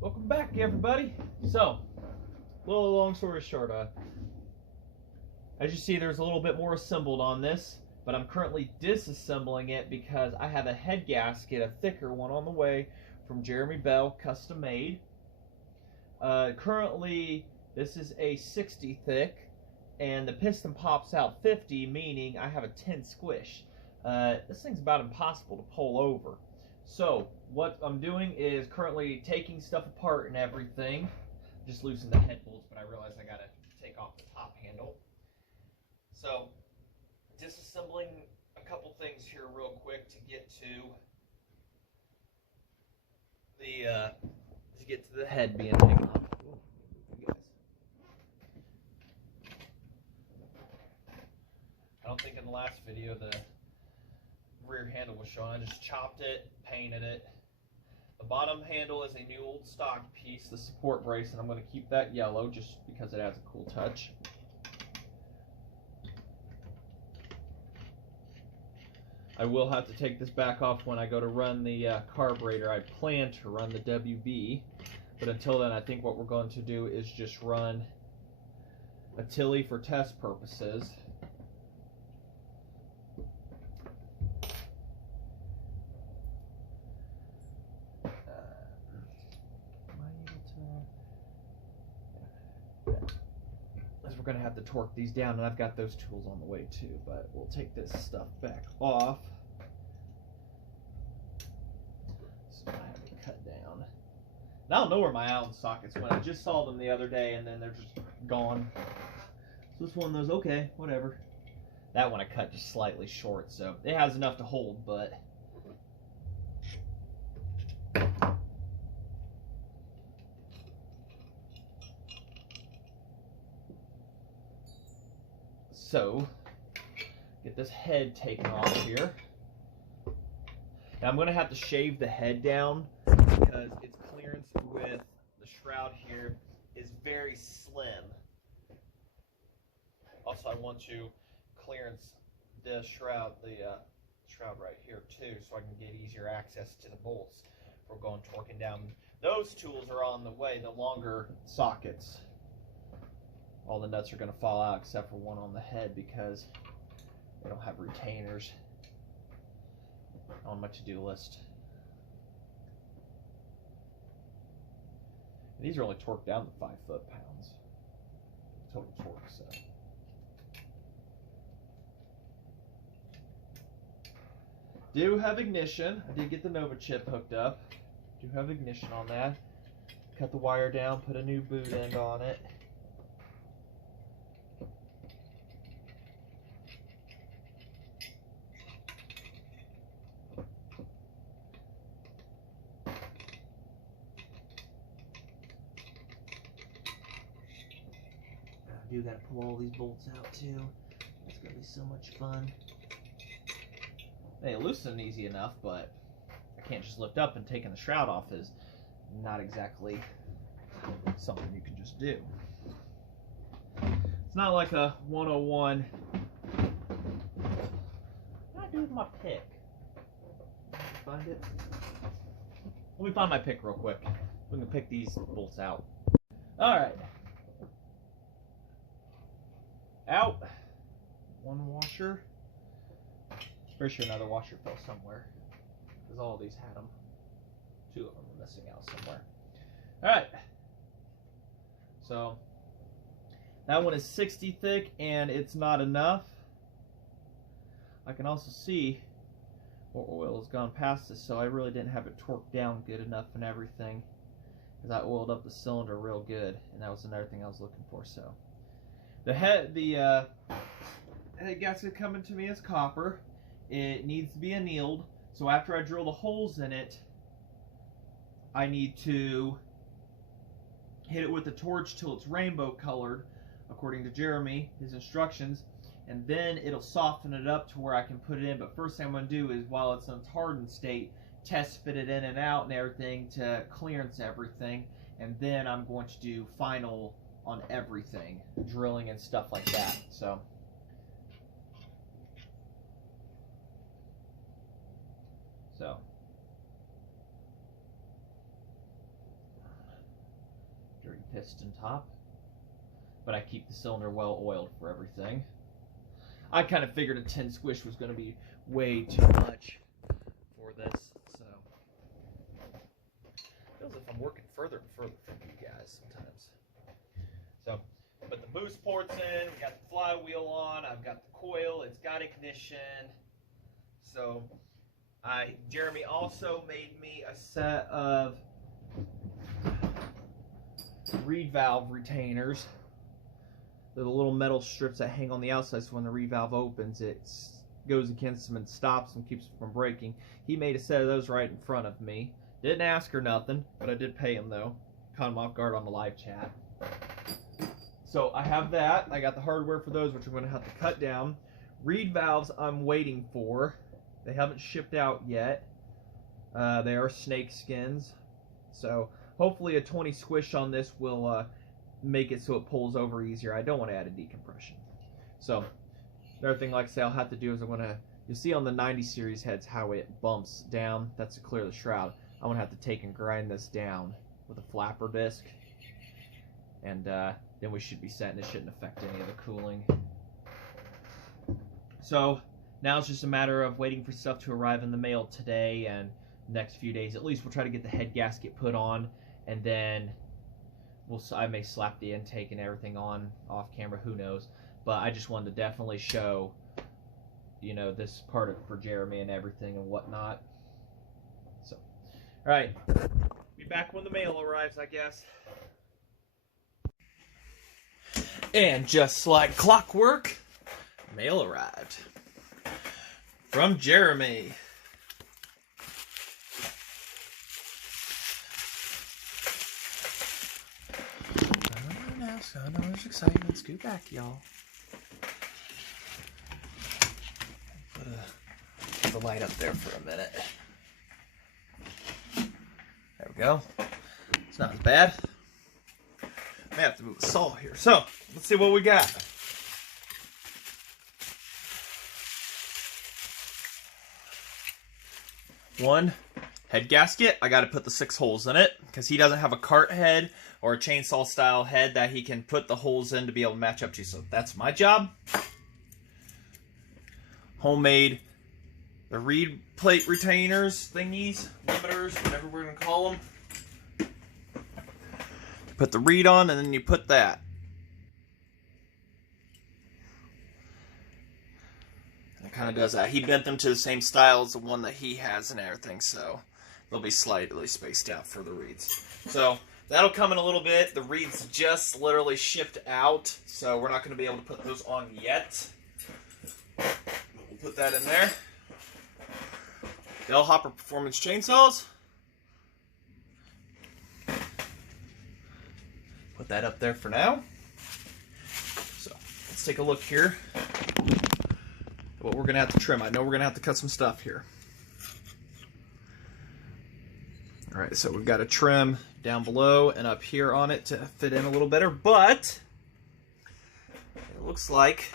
Welcome back, everybody. So, long story short, as you see, there's a little bit more assembled on this, but I'm currently disassembling it because I have a head gasket, a thicker one, on the way from Jereme Bell, custom made. Currently, this is a 60 thick, and the piston pops out 50, meaning I have a 10 squish. This thing's about impossible to pull over. So what I'm doing is currently taking stuff apart and everything. Just loosen the head bolts, but I realize I gotta take off the top handle. So disassembling a couple things here real quick to get to the head being taken off. I don't think in the last video the rear handle was shown. I just chopped it, painted it. The bottom handle is a new old stock piece, the support brace, and I'm going to keep that yellow just because it has a cool touch. I will have to take this back off when I go to run the carburetor. I plan to run the WB, but until then I think what we're going to do is just run a Tilly for test purposes. We're going to have to torque these down, and I've got those tools on the way too, but we'll take this stuff back off. So I have to cut down. And I don't know where my Allen sockets went. I just saw them the other day, and then they're just gone. So this one, those, okay, whatever. That one I cut just slightly short, so it has enough to hold, but so, get this head taken off here. Now I'm going to have to shave the head down because its clearance with the shroud here is very slim. Also, I want to clearance the shroud, right here too, so I can get easier access to the bolts for going torquing down. Those tools are on the way, the longer sockets. All the nuts are going to fall out except for one on the head because they don't have retainers on my to-do list. And these are only torqued down to 5 foot-pounds total torque. So do have ignition. I did get the Nova chip hooked up. Do have ignition on that. Cut the wire down, put a new boot end on it. I do gotta pull all these bolts out too. It's gonna be so much fun. They loosen easy enough, but I can't just lift up, and taking the shroud off is not exactly something you can just do. It's not like a 101. What do I do with my pick? Find it? Let me find my pick real quick. We can pick these bolts out. Alright. Out. One washer. Pretty sure another washer fell somewhere, because all of these had them. 2 of them were missing out somewhere. Alright. So, that one is 60 thick, and it's not enough. I can also see more oil has gone past this, so I really didn't have it torqued down good enough and everything, because I oiled up the cylinder real good, and that was another thing I was looking for. So, the head gasket coming to me is copper. It needs to be annealed, so after I drill the holes in it, I need to hit it with a torch till it's rainbow colored, according to Jereme, his instructions, and then it'll soften it up to where I can put it in. But first thing I'm going to do is, while it's in its hardened state, test fit it in and out and everything to clearance everything, and then I'm going to do final on everything, drilling and stuff like that. So piston top, but I keep the cylinder well oiled for everything. I kind of figured a 10 squish was going to be way too much for this, so feels like I'm working further and further from you guys sometimes. So, but the boost port's in, we got the flywheel on, I've got the coil, it's got ignition. So, Jereme also made me a set of reed valve retainers. They're the little metal strips that hang on the outside, so when the reed valve opens, it goes against them and stops them, keeps them from breaking. He made a set of those right in front of me. Didn't ask her nothing, but I did pay him though. Caught him off guard on the live chat. So I have that. I got the hardware for those, which I'm going to have to cut down. Reed valves I'm waiting for. They haven't shipped out yet. They are snake skins. So hopefully a 20 squish on this will make it so it pulls over easier. I don't want to add a decompression. So another thing, like I say, I'll have to do is you'll see on the 90 series heads how it bumps down. That's to clear the shroud. I'm going to have to take and grind this down with a flapper disc. And then we should be set, and it shouldn't affect any of the cooling. So now it's just a matter of waiting for stuff to arrive in the mail today and the next few days. At least we'll try to get the head gasket put on, and then I may slap the intake and everything on off camera, who knows. But I just wanted to definitely show, you know, this part of it for Jereme and everything and whatnot. So, all right, be back when the mail arrives, I guess. And just like clockwork, mail arrived from Jereme. I know there's excitement. Scoot back, y'all. Put the light up there for a minute. There we go. It's not as bad. I may have to move the saw here. So, let's see what we got. One head gasket. I got to put the 6 holes in it because he doesn't have a cart head or a chainsaw style head that he can put the holes in to be able to match up to. So that's my job. Homemade, the reed plate retainers thingies, limiters, whatever we're going to call them. Put the reed on, and then you put that. And it kind of does that. He bent them to the same style as the one that he has and everything, so they'll be slightly spaced out for the reeds. So that'll come in a little bit. The reeds just literally shipped out, so we're not going to be able to put those on yet. We'll put that in there. Bell Hopper Performance Chainsaws. Put that up there for now. So let's take a look here at what we're going to have to trim. I know we're going to have to cut some stuff here. Alright, so we've got a trim down below and up here on it to fit in a little better, but it looks like,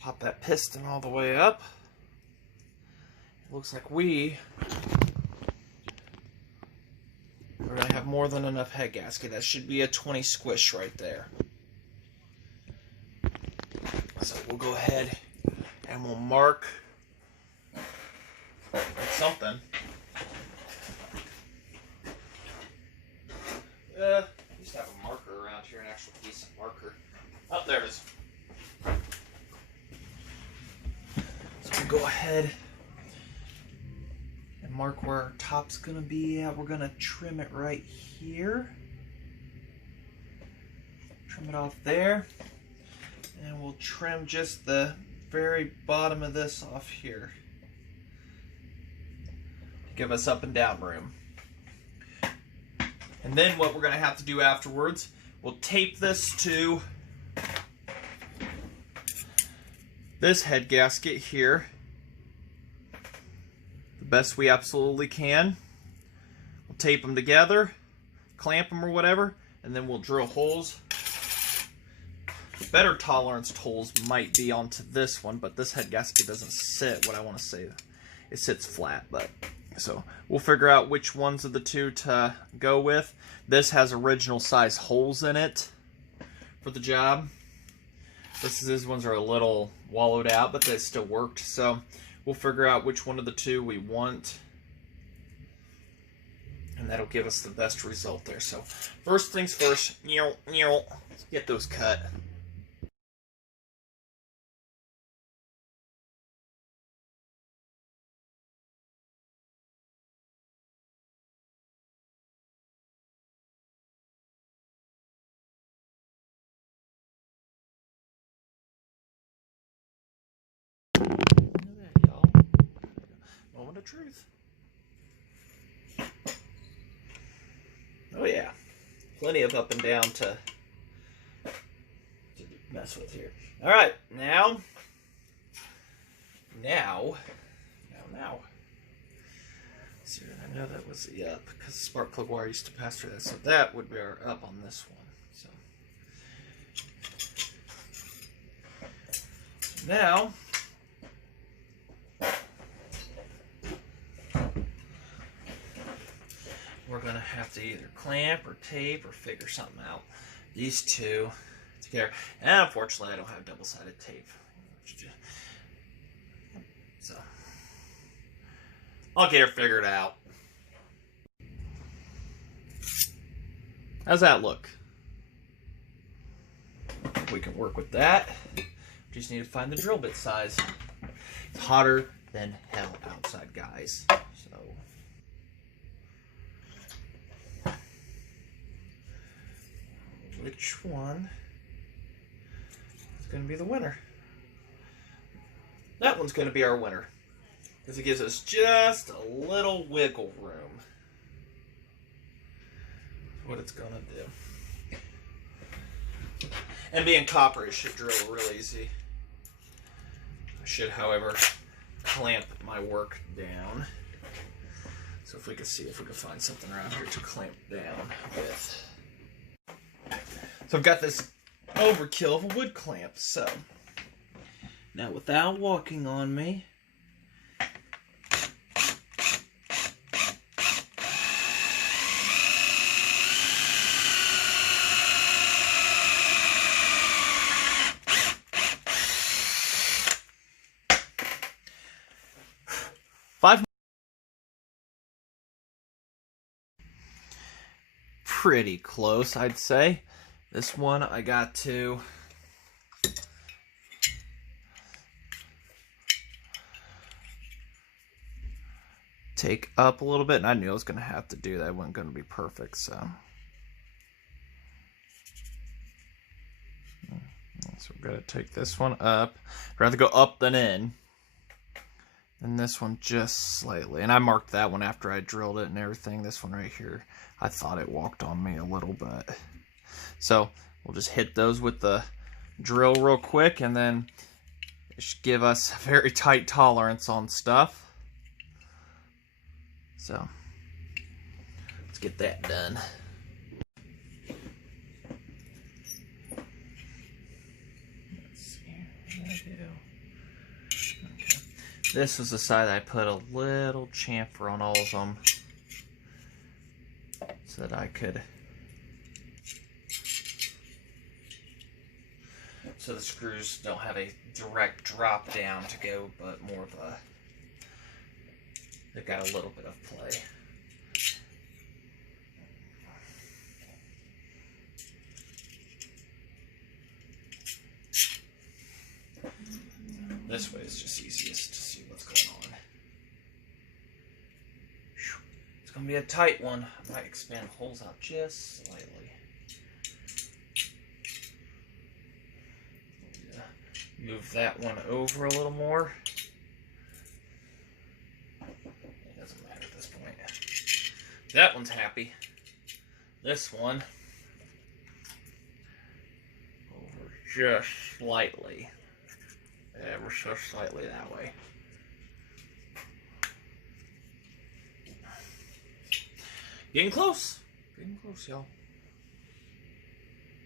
pop that piston all the way up, it looks like we're going to have more than enough head gasket. That should be a 20 squish right there. So we'll go ahead and we'll mark something. Just have a marker around here, an actual decent marker. Oh, there it is. So we'll go ahead and mark where our top's gonna be at. We're gonna trim it right here. Trim it off there. And we'll trim just the very bottom of this off here. Give us up and down room. And then what we're going to have to do afterwards, we'll tape this to this head gasket here the best we absolutely can. We'll tape them together, clamp them or whatever, and then we'll drill holes. Better tolerance holes might be onto this one, but this head gasket doesn't sit what I want to say. It sits flat, but So we'll figure out which ones of the two to go with. This has original size holes in it for the job. These ones are a little wallowed out, but they still worked. So we'll figure out which one of the two we want, and that'll give us the best result there. So first things first, let's get those cut. Moment of truth. Oh yeah, plenty of up and down to mess with here. All right, now. See, I know that was the up because the spark plug wire used to pass through that, so that would be our up on this one. So now. We're going to have to either clamp or tape or figure something out. These two together. And unfortunately, I don't have double-sided tape. So, I'll get her figured out. How's that look? We can work with that. We just need to find the drill bit size. It's hotter than hell outside, guys. So... which one is going to be the winner? That one's going to be our winner because it gives us just a little wiggle room. That's what it's going to do. And being copper, it should drill real easy. I should, however, clamp my work down. So if we can see if we can find something around here to clamp down with. So I've got this overkill of a wood clamp. So now without walking on me, pretty close, I'd say. This one I got to take up a little bit, and I knew I was going to have to do that. It wasn't going to be perfect, so we're going to take this one up. I'd rather go up than in. And this one just slightly. And I marked that one after I drilled it and everything. This one right here, I thought it walked on me a little bit. So we'll just hit those with the drill real quick, and then it should give us a very tight tolerance on stuff. So let's get that done. Let's see what I do. Okay. This was the side I put a little chamfer on all of them so that I could, so the screws don't have a direct drop down to go, but more of a, they've got a little bit of play. This way is just easiest to see what's going on. It's going to be a tight one. I might expand holes out just slightly. Move that one over a little more. It doesn't matter at this point. That one's happy. This one over just slightly. Ever so slightly that way. Getting close. Getting close, y'all.